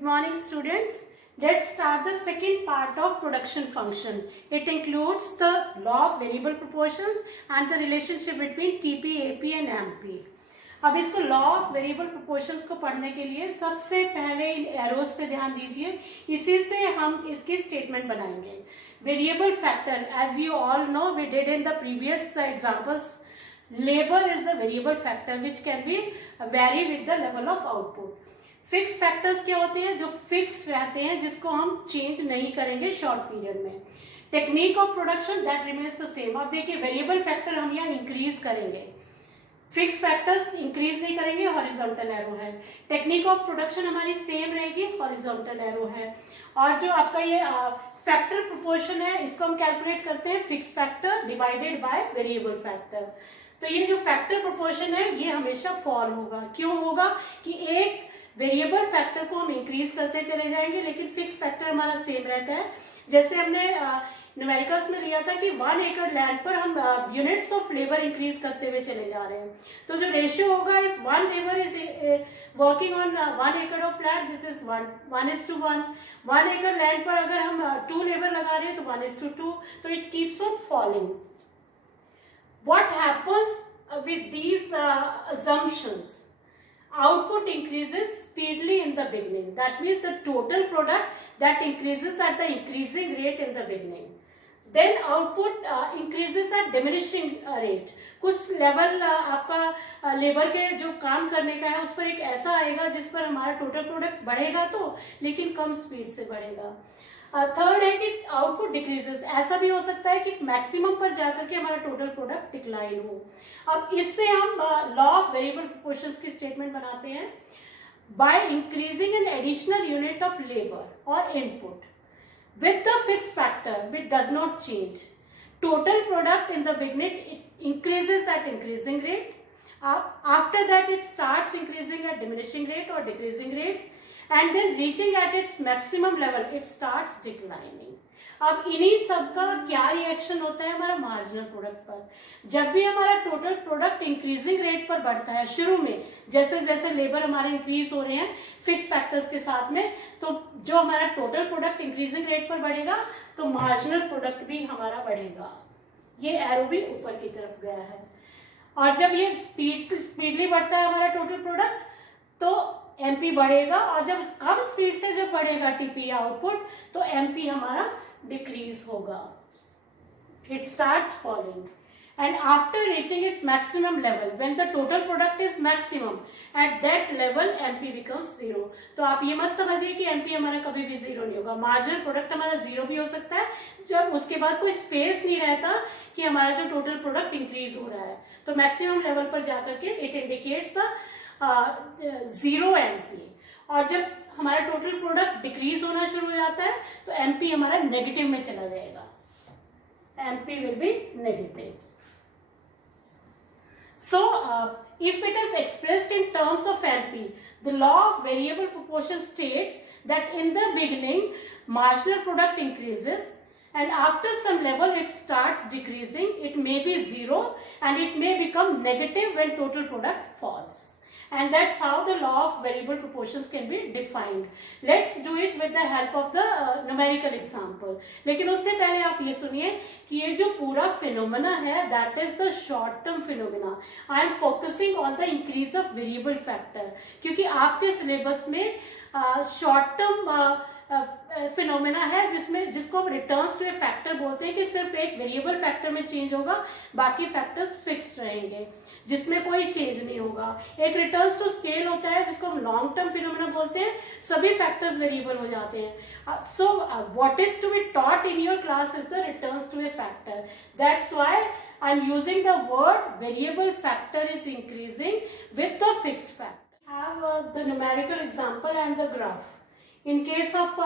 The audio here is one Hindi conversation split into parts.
Good morning, students. Let's start the second part of production function. It includes the law of variable proportions and the relationship between TP, AP and MP. अब इसको लॉ ऑफ वेरिएबल प्रोपोर्शंस को पढ़ने के लिए सबसे पहले इन एरोज पे ध्यान दीजिए. इसी से हम इसकी स्टेटमेंट बनाएंगे. Variable factor, as you all know, we did in the previous examples, labor is the variable factor which can be vary with the level of output. Fix factors क्या होते हैं? जो फिक्स रहते हैं, जिसको हम चेंज नहीं करेंगे शॉर्ट पीरियड में. Technique of production that remains the same. अब देखिए, वेरिएबल फैक्टर हम यहाँ इंक्रीज करेंगे, फिक्स फैक्टर्स इंक्रीज नहीं करेंगे. हॉरिजॉन्टल एरो है. टेक्निक ऑफ प्रोडक्शन हमारी सेम रहेगी, हॉरिजॉन्टल एरो है. और जो आपका ये फैक्टर प्रोपोर्शन है, इसको हम कैलकुलेट करते हैं fix factor divided by variable factor. तो ये जो फैक्टर प्रोपोर्शन है ये हमेशा फॉल होगा. क्यों होगा? कि एक वेरिएबल फैक्टर को हम इंक्रीज करते चले जाएंगे लेकिन फिक्स फैक्टर हमारा सेम रहता है. जैसे हमने न्यूमेरिकल्स में लिया था कि 1 एकड़ लैंड पर हम यूनिट्स ऑफ लेबर इंक्रीज करते हुए चले जा रहे हैं. तो जो रेशियो होगा, if 1 labour is working on 1 एकड़ ऑफ लैंड, दिस इज 1:1. 1 एकड़ लैंड पर अगर हम 2 लेबर लगा रहे हैं तो 1:2. तो it keeps on falling. What happens with these assumptions? Output increases speedily in the beginning. That means the total product that increases at the increasing rate in the beginning. Then output increases at diminishing rate. कुछ लेवल आपका लेबर के जो काम करने का है उस पर एक ऐसा आएगा जिस पर हमारा टोटल प्रोडक्ट बढ़ेगा तो, लेकिन कम स्पीड से बढ़ेगा. थर्ड है कि आउटपुट डिक्रीजेस. ऐसा भी हो सकता है कि मैक्सिमम पर जाकर के हमारा टोटल प्रोडक्ट डिक्लाइन हो. अब इससे हम लॉ ऑफ वेरिएबल प्रोपोर्शंस की स्टेटमेंट बनाते हैं. By increasing an additional unit of labour और input with the fixed factor which does not change, total product in the beginning it increases at increasing rate. After that it starts increasing at diminishing rate or decreasing rate, and then reaching at its maximum level it starts declining. अब इन्हीं सबका क्या रिएक्शन होता है हमारा मार्जिनल प्रोडक्ट पर? जब भी हमारा टोटल प्रोडक्ट इंक्रीजिंग रेट पर बढ़ता है शुरू में, जैसे जैसे लेबर हमारे इंक्रीज हो रहे हैं फिक्स फैक्टर्स के साथ में, तो जो हमारा टोटल प्रोडक्ट इंक्रीजिंग रेट पर बढ़ेगा तो मार्जिनल प्रोडक्ट भी हमारा बढ़ेगा. ये एरो भी ऊपर की तरफ गया है. और जब ये स्पीडली बढ़ता है हमारा टोटल प्रोडक्ट तो एमपी बढ़ेगा, और जब कम स्पीड से जब बढ़ेगा टीपी आउटपुट तो एमपी हमारा डिक्रीज होगा. It starts falling and after reaching its maximum level, when the total product is maximum, at that level MP becomes 0. तो आप ये मत समझिए कि MP हमारा कभी भी 0 नहीं होगा. मार्जिनल प्रोडक्ट हमारा 0 भी हो सकता है जब उसके बाद कोई स्पेस नहीं रहता कि हमारा जो टोटल प्रोडक्ट इंक्रीज हो रहा है. तो मैक्सिमम लेवल पर जाकर के इट इंडिकेट्स द 0 MP. और जब हमारा टोटल प्रोडक्ट डिक्रीज होना शुरू हो जाता है तो MP हमारा नेगेटिव में चला जाएगा. MP will be negative. So, if it is expressed in terms of NP, the law of variable proportion states that in the beginning, marginal product increases and after some level it starts decreasing. It may be 0 and it may become negative when total product falls. And that's how the law of variable proportions can be defined. Let's do it with the help of the numerical example. लेकिन उससे पहले आप ये सुनिए कि ये जो पूरा फिनोमेना है that is the short term phenomena. I am focusing on the increase of variable factor क्योंकि आपके सिलेबस में शॉर्ट टर्म फिनोमेना है जिसको हम रिटर्न्स टू ए फैक्टर बोलते हैं कि सिर्फ एक वेरिएबल फैक्टर में चेंज होगा, बाकी फैक्टर्स फिक्स्ड रहेंगे जिसमें कोई चेंज नहीं होगा. एक रिटर्न्स टू स्केल होता है जिसको हम लॉन्ग टर्म फिनोमेना बोलते हैं, सभी फैक्टर्स वेरिएबल हो जाते हैं. So what is to be taught in your class is the returns to a factor. That's why I am using the word variable factor is increasing with the fixed factor. Have the numerical example and the graph. In case of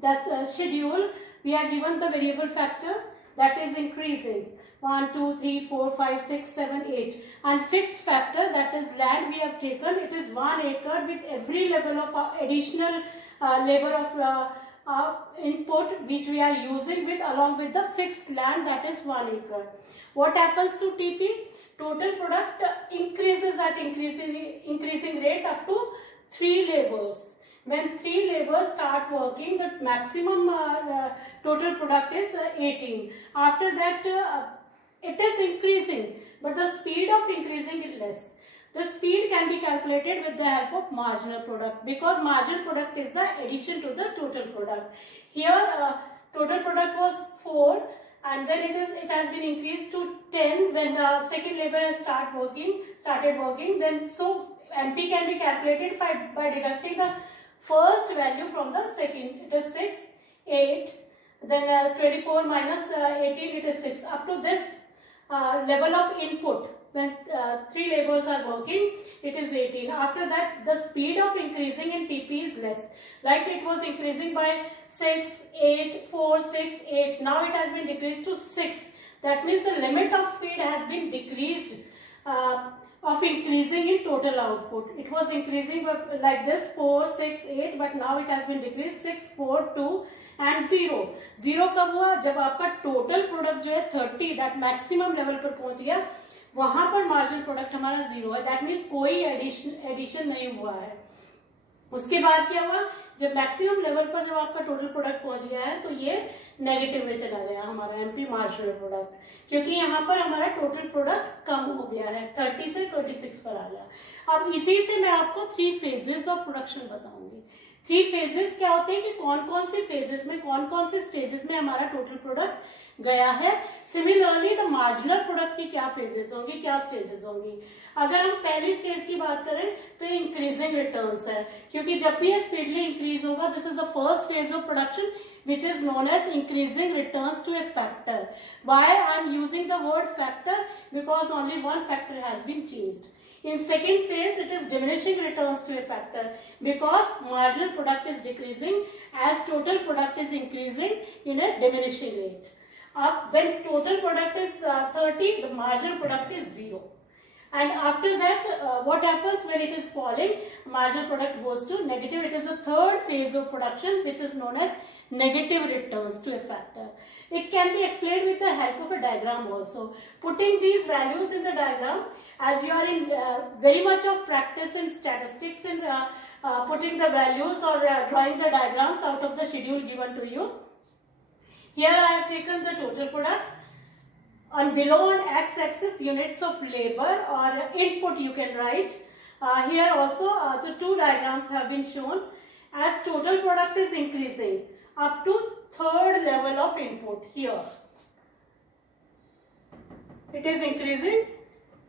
the schedule, we are given the variable factor that is increasing 1, 2, 3, 4, 5, 6, 7, 8, and fixed factor that is land we have taken. It is 1 acre with every level of additional labor of input which we are using with along with the fixed land that is 1 acre. What happens to TP? Total product increases at increasing rate up to 3 labors. when 3 laborers start working, the maximum total product is 18. After that it is increasing, but the speed of increasing is less. The speed can be calculated with the help of marginal product, because marginal product is the addition to the total product. Here total product was 4, and then it has been increased to 10 when the second laborer has started working. Then so MP can be calculated by deducting the first value from the second. It is 6, 8, then 24 minus 18, it is 6. Up to this level of input, when 3 laborers are working, it is 18. After that, the speed of increasing in TP is less. Like it was increasing by 6, 8, 4, 6, 8. Now it has been decreased to 6. That means the limit of speed has been decreased of increasing in total output. It was increasing like this 4, 6, 8, but now it has been decreased 6, 4, 2 and 0. 0 कब हुआ? जब आपका टोटल प्रोडक्ट जो है 30 दैट मैक्सिमम लेवल पर पहुंच गया, वहां पर मार्जिनल प्रोडक्ट हमारा 0 है. दैट मीन्स कोई एडिशन नहीं हुआ है. उसके बाद क्या हुआ? जब मैक्सिमम लेवल पर जब आपका टोटल प्रोडक्ट पहुंच गया है, तो ये नेगेटिव में चला गया हमारा एमपी मार्जिनल प्रोडक्ट, क्योंकि यहाँ पर हमारा टोटल प्रोडक्ट कम हो गया है, 30 से 26 पर आ गया. अब इसी से मैं आपको 3 फेजेस ऑफ प्रोडक्शन बताऊंगी. 3 फेजेस क्या होते हैं कि कौन कौन से फेजेस में, कौन कौन से स्टेजेस में हमारा टोटल प्रोडक्ट गया है. सिमिलरली द मार्जिनल प्रोडक्ट की क्या फेजेस होंगी, क्या स्टेजेस होंगी. अगर हम पहली स्टेज की बात करें तो इंक्रीजिंग रिटर्न्स है, क्योंकि जब भी ये स्पीडली इंक्रीज होगा, this is the first phase of production which is known as increasing returns to a factor. Why I am using the word factor? Because only one factor has been changed. In second phase, it is diminishing returns to a factor, because marginal product is decreasing as total product is increasing in a diminishing rate. When total product is 30, the marginal product is 0. And after that, what happens when it is falling? Marginal product goes to negative. It is the third phase of production, which is known as negative returns to a factor. It can be explained with the help of a diagram also. Putting these values in the diagram, as you are in very much of practice in statistics in putting the values or drawing the diagrams out of the schedule given to you. Here I have taken the total product. On below on x-axis units of labor or input you can write. Here also the 2 diagrams have been shown. As total product is increasing up to third level of input, here it is increasing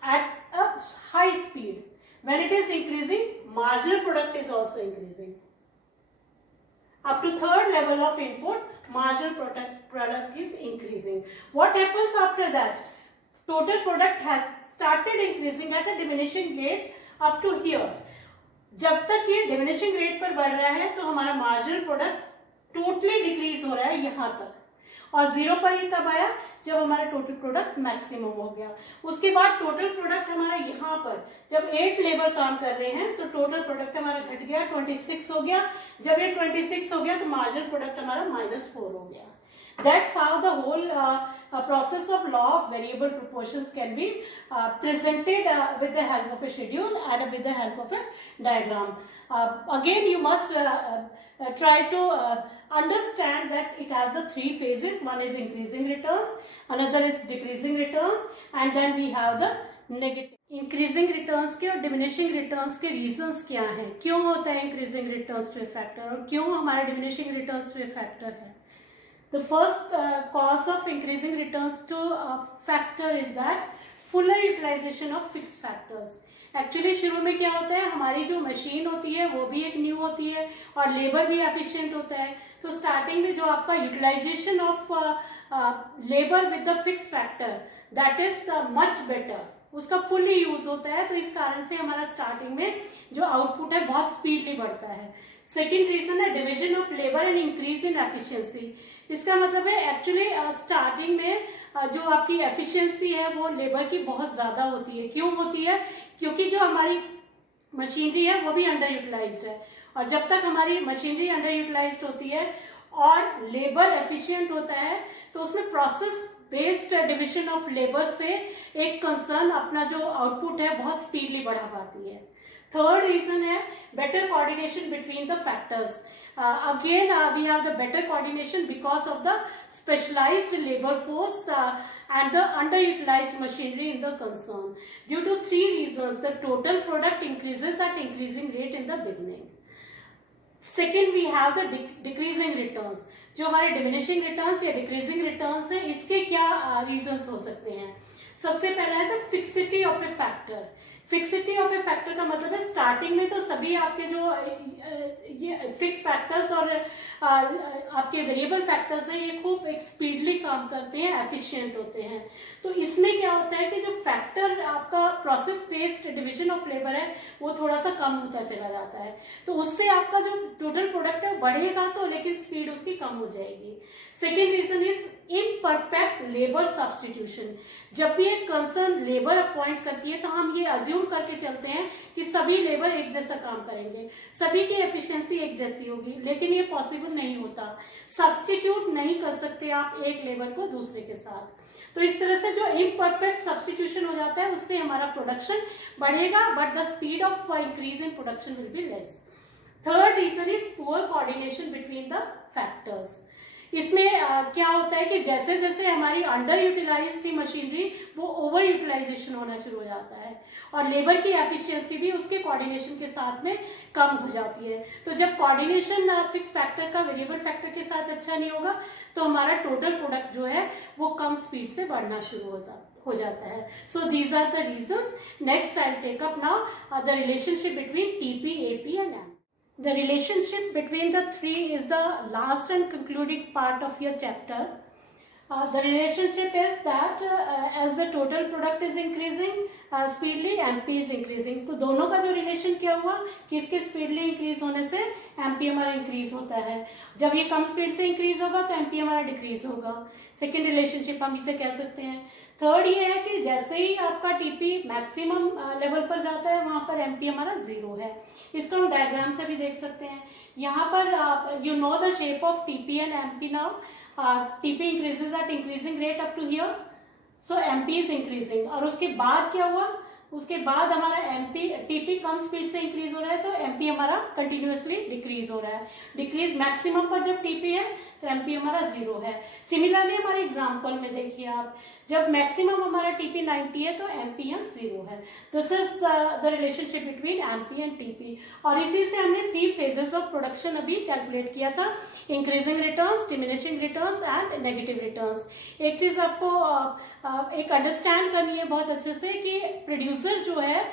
at a high speed. When it is increasing, marginal product is also increasing. Up to third level of input, marginal product is increasing. What happens after that? Total product has started increasing at a diminishing rate up to here. जब तक ये diminishing rate पर बढ़ रहा है, तो हमारा marginal product totally decrease हो रहा है यहाँ तक, और 0 पर ये कब आया? जब हमारा टोटल प्रोडक्ट मैक्सिमम हो गया. उसके बाद टोटल प्रोडक्ट हमारा यहाँ पर जब 8 लेबर काम कर रहे हैं, तो टोटल प्रोडक्ट हमारा घट गया, 26 हो गया. जब ये 26 हो गया, तो मार्जिनल प्रोडक्ट हमारा -4 हो गया. That's how the whole process of law of variable proportions can be presented with the help of a schedule and with the help of a diagram. Again, you must try to understand that it has the 3 phases. One is increasing returns, another is decreasing returns, and then we have the negative. Increasing returns के और डिमिनिशिंग रिटर्न्स के रीजंस क्या हैं, क्यों होता है increasing returns to a factor, और क्यों हमारा diminishing returns to a factor है. The first cause of increasing returns to a factor is that fuller utilization of fixed factors. Actually शुरू में क्या होता है, हमारी जो मशीन होती है वो भी एक न्यू होती है और लेबर भी एफिशिएंट होता है. तो स्टार्टिंग में जो आपका utilization of labour with the fix factor that is much better, उसका फुल्ली यूज होता है. तो इस कारण से हमारा स्टार्टिंग में जो आउटपुट है बहुत स्पीडली बढ़ता है. सेकेंड रीजन है division of labour and increase in efficiency. इसका मतलब है एक्चुअली स्टार्टिंग में जो आपकी एफिशिएंसी है वो लेबर की बहुत ज़्यादा होती है. क्यों होती है? क्योंकि जो हमारी मशीनरी है वो भी अंडर यूटिलाइज्ड है, और जब तक हमारी मशीनरी अंडर यूटिलाइज्ड होती है और लेबर एफिशिएंट होता है, तो उसमें process based division of labour से एक कंसर्न अपना जो आउटपुट है बहुत स्पीडली बढ़ा पाती है. थर्ड रीजन है better coordination between the factors. Again, we have the better coordination because of the specialized labor force and the underutilized machinery in the concern. Due to three reasons, the total product increases at increasing rate in the beginning. Second, we have the decreasing returns. जो हमारे डिमिनिशिंग रिटर्न्स या डिक्रीजिंग रिटर्न्स है, इसके क्या रीजंस हो सकते हैं? सबसे पहला है the fixity of A factor. Fixity of A factor का मतलब है स्टार्टिंग में तो सभी आपके जो ये फिक्स फैक्टर्स और आपके वेरिएबल फैक्टर्स हैं, ये खूब एक स्पीडली काम करते हैं, एफिशिएंट होते हैं. तो इसमें क्या होता है कि जो फैक्टर आपका process based division of labour है वो थोड़ा सा कम होता चला जाता है. तो उससे आपका जो टोटल प्रोडक्ट है बढ़ेगा तो, लेकिन स्पीड उसकी कम हो जाएगी. Second reason is imperfect labour substitution. जब भी एक कंसर्न लेबर अपॉइंट करती है तो हम ये अज्यूम करके चलते हैं कि सभी लेबर एक जैसा काम करेंगे, सभी की एफिशिएंसी एक जैसी होगी, लेकिन ये पॉसिबल नहीं होता. सब्सटीट्यूट नहीं कर सकते आप एक लेबर को दूसरे के साथ. तो इस तरह से जो इम्परफेक्ट सब्सटीट्यूशन हो जाता है उससे हमारा प्रोडक्शन बढ़ेगा, but the speed of increase in production will be less. Third reason is poor coordination between the factors. इसमें क्या होता है कि जैसे जैसे हमारी अंडर यूटिलाइज थी मशीनरी, वो ओवर यूटिलाइजेशन होना शुरू हो जाता है और लेबर की एफिशिएंसी भी उसके कोऑर्डिनेशन के साथ में कम हो जाती है. तो जब कोऑर्डिनेशन फिक्स फैक्टर का वेरिएबल फैक्टर के साथ अच्छा नहीं होगा तो हमारा टोटल प्रोडक्ट जो है वो कम स्पीड से बढ़ना शुरू हो जाता है. So these are the reasons. Next I will take up now the relationship between TP, AP and M. The relationship between the three is the last and concluding part of your chapter. The relationship is that as the total product is increasing, speedily MP is increasing. तो दोनों का जो रिलेशन क्या हुआ कि इसके स्पीडली इंक्रीज होने से MP हमारा इंक्रीज होता है. जब ये कम स्पीड से इंक्रीज होगा तो MP हमारा डिक्रीज होगा. सेकेंड रिलेशनशिप हम इसे कह सकते हैं. थर्ड ये है कि जैसे ही आपका टीपी मैक्सिमम लेवल पर जाता है वहां पर एमपी हमारा जीरो है. इसको हम डायग्राम से भी देख सकते हैं. यहाँ पर you know the shape of TP and MP now. TP increases at increasing rate up to here, so MP is increasing. और उसके बाद क्या हुआ, उसके बाद हमारा एमपी टीपी कम स्पीड से इंक्रीज हो रहा है तो एमपी हमारा कंटिन्यूअसली डिक्रीज हो रहा है. डिक्रीज मैक्सिमम पर जब टीपी है तो एमपी हमारा जीरो है. सिमिलरली हमारे एग्जांपल में देखिए आप, जब मैक्सिमम हमारा टीपी 90 है तो एमपी यहाँ जीरो है. This is the relationship between MP and TP. और इसी से हमने 3 फेजेस ऑफ प्रोडक्शन अभी कैलकुलेट किया था: increasing returns, diminishing returns and negative returns. एक चीज आपको एक अंडरस्टैंड करनी है बहुत अच्छे से कि प्रोड्यूसर जो है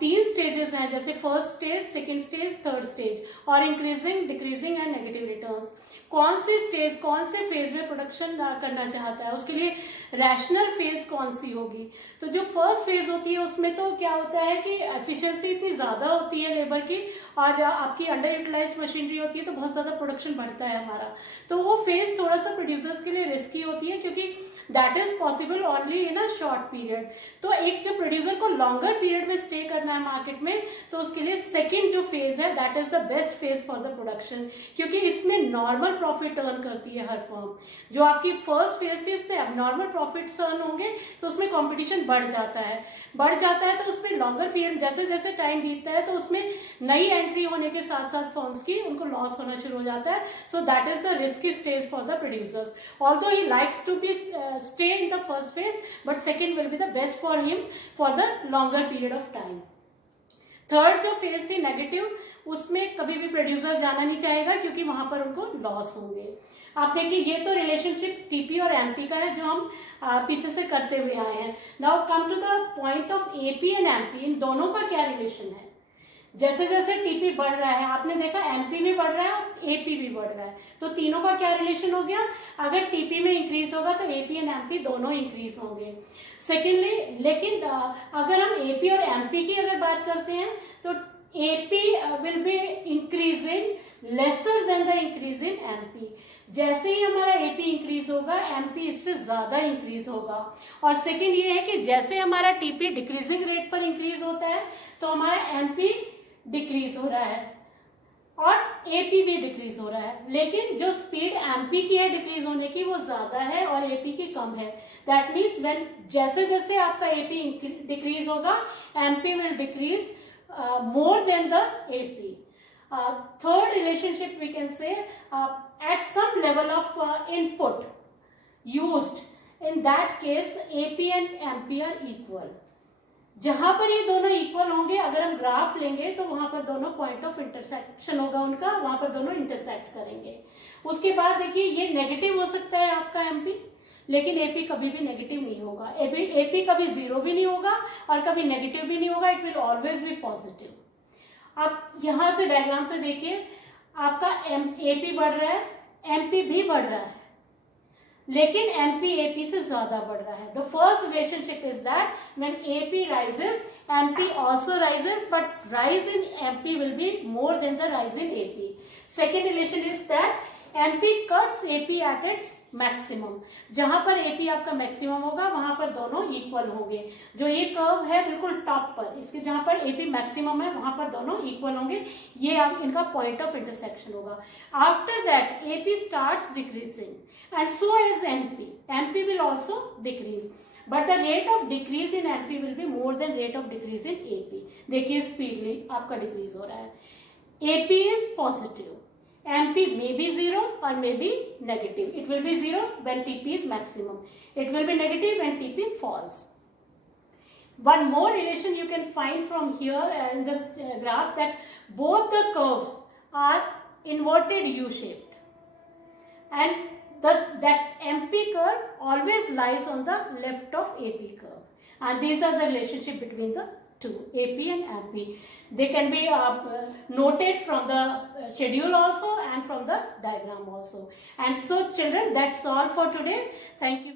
3 स्टेजेस हैं, जैसे first stage, second stage, third stage, और increasing, decreasing and negative returns. कौन सी स्टेज, कौन से फेज में प्रोडक्शन करना चाहता है, उसके लिए रैशनल फेज कौन सी होगी. तो जो फर्स्ट फेज होती है उसमें तो क्या होता है कि एफिशिएंसी इतनी ज़्यादा होती है लेबर की और आपकी अंडर यूटिलाइज्ड मशीनरी होती है तो बहुत ज़्यादा प्रोडक्शन बढ़ता है हमारा. तो वो फेज थोड़ा सा प्रोड्यूसर्स के लिए रिस्की होती है क्योंकि that is possible only in a short period. तो एक जब प्रोड्यूसर को लॉन्गर पीरियड में स्टे करना है मार्केट में तो उसके लिए सेकेंड जो फेज है that is the best phase for the production, क्योंकि इसमें नॉर्मल प्रॉफिट अर्न करती है हर फर्म. जो आपकी फर्स्ट फेज थी उसमें अब नॉर्मल प्रॉफिट्स अर्न होंगे तो उसमें कंपटीशन बढ़ जाता है तो उसमें लॉन्गर पीरियड जैसे जैसे टाइम बीतता है तो उसमें नई एंट्री होने के साथ साथ फर्म्स की उनको लॉस होना शुरू हो जाता है. So that is the risky stage for the producers. Although he likes to be stay in the first phase, but second will be the best for him for the longer period of time. Third जो फेज थी नेगेटिव, उसमें कभी भी प्रोड्यूसर जाना नहीं चाहेगा क्योंकि वहां पर उनको लॉस होंगे. आप देखिए ये तो रिलेशनशिप टीपी और एमपी का है जो हम पीछे से करते हुए आए हैं. Now come to the point of AP and MP. इन दोनों का क्या रिलेशन है? जैसे जैसे टीपी बढ़ रहा है आपने देखा एमपी भी बढ़ रहा है और एपी भी बढ़ रहा है, तो तीनों का क्या रिलेशन हो गया? अगर टीपी में इंक्रीज होगा तो एपी एंड एमपी दोनों इंक्रीज होंगे. सेकेंडली, लेकिन अगर हम एपी और एमपी की अगर बात करते हैं तो AP will be increasing lesser than the increase in MP. जैसे ही हमारा एपी इंक्रीज होगा एमपी इससे ज्यादा इंक्रीज होगा. और सेकेंड ये है कि जैसे हमारा टीपी डिक्रीजिंग रेट पर इंक्रीज होता है तो हमारा एमपी डिक्रीज हो रहा है और एपी भी डिक्रीज हो रहा है, लेकिन जो स्पीड एमपी की है डिक्रीज होने की वो ज्यादा है और एपी की कम है. दैट मीन्स व्हेन जैसे जैसे आपका एपी डिक्रीज होगा MP will decrease more than the AP. Third relationship we can say at some level of input used, in that case AP and MP are equal. जहां पर ये दोनों इक्वल होंगे, अगर हम ग्राफ लेंगे तो वहां पर दोनों पॉइंट ऑफ इंटरसेक्शन होगा उनका, वहां पर दोनों इंटरसेक्ट करेंगे. उसके बाद देखिए ये नेगेटिव हो सकता है आपका एमपी, लेकिन एपी कभी भी नेगेटिव नहीं होगा. एपी कभी जीरो भी नहीं होगा और कभी नेगेटिव भी नहीं होगा. It will always be positive. आप यहां से डायग्राम से देखिए, आपका एपी बढ़ रहा है, एमपी भी बढ़ रहा है, लेकिन एमपी एपी से ज्यादा बढ़ रहा है. The first relationship is that when AP rises MP also rises, but rise in MP will be more than the rise in AP. Second relation is that MP cuts AP at its maximum. जहां पर एपी आपका मैक्सिमम होगा वहां पर दोनों इक्वल होंगे. जो ये कर्व है बिल्कुल टॉप पर, इसके जहां पर एपी मैक्सिमम है वहां पर दोनों इक्वल होंगे. ये आप इनका पॉइंट ऑफ इंटरसेक्शन होगा. After that AP starts decreasing and so is MP. MP will also decrease, but the rate of decrease in MP will be more than rate of decrease in AP. देखिए स्पीडली आपका डिक्रीज हो रहा है. AP is positive, MP may be zero or may be negative. It will be zero when TP is maximum. It will be negative when TP falls. One more relation you can find from here in this graph, that both the curves are inverted U-shaped, and that MP curve always lies on the left of AP curve, and these are the relationship between the two, AP and MP. They can be noted from the schedule also and from the diagram also. And so children, that's all for today. Thank you.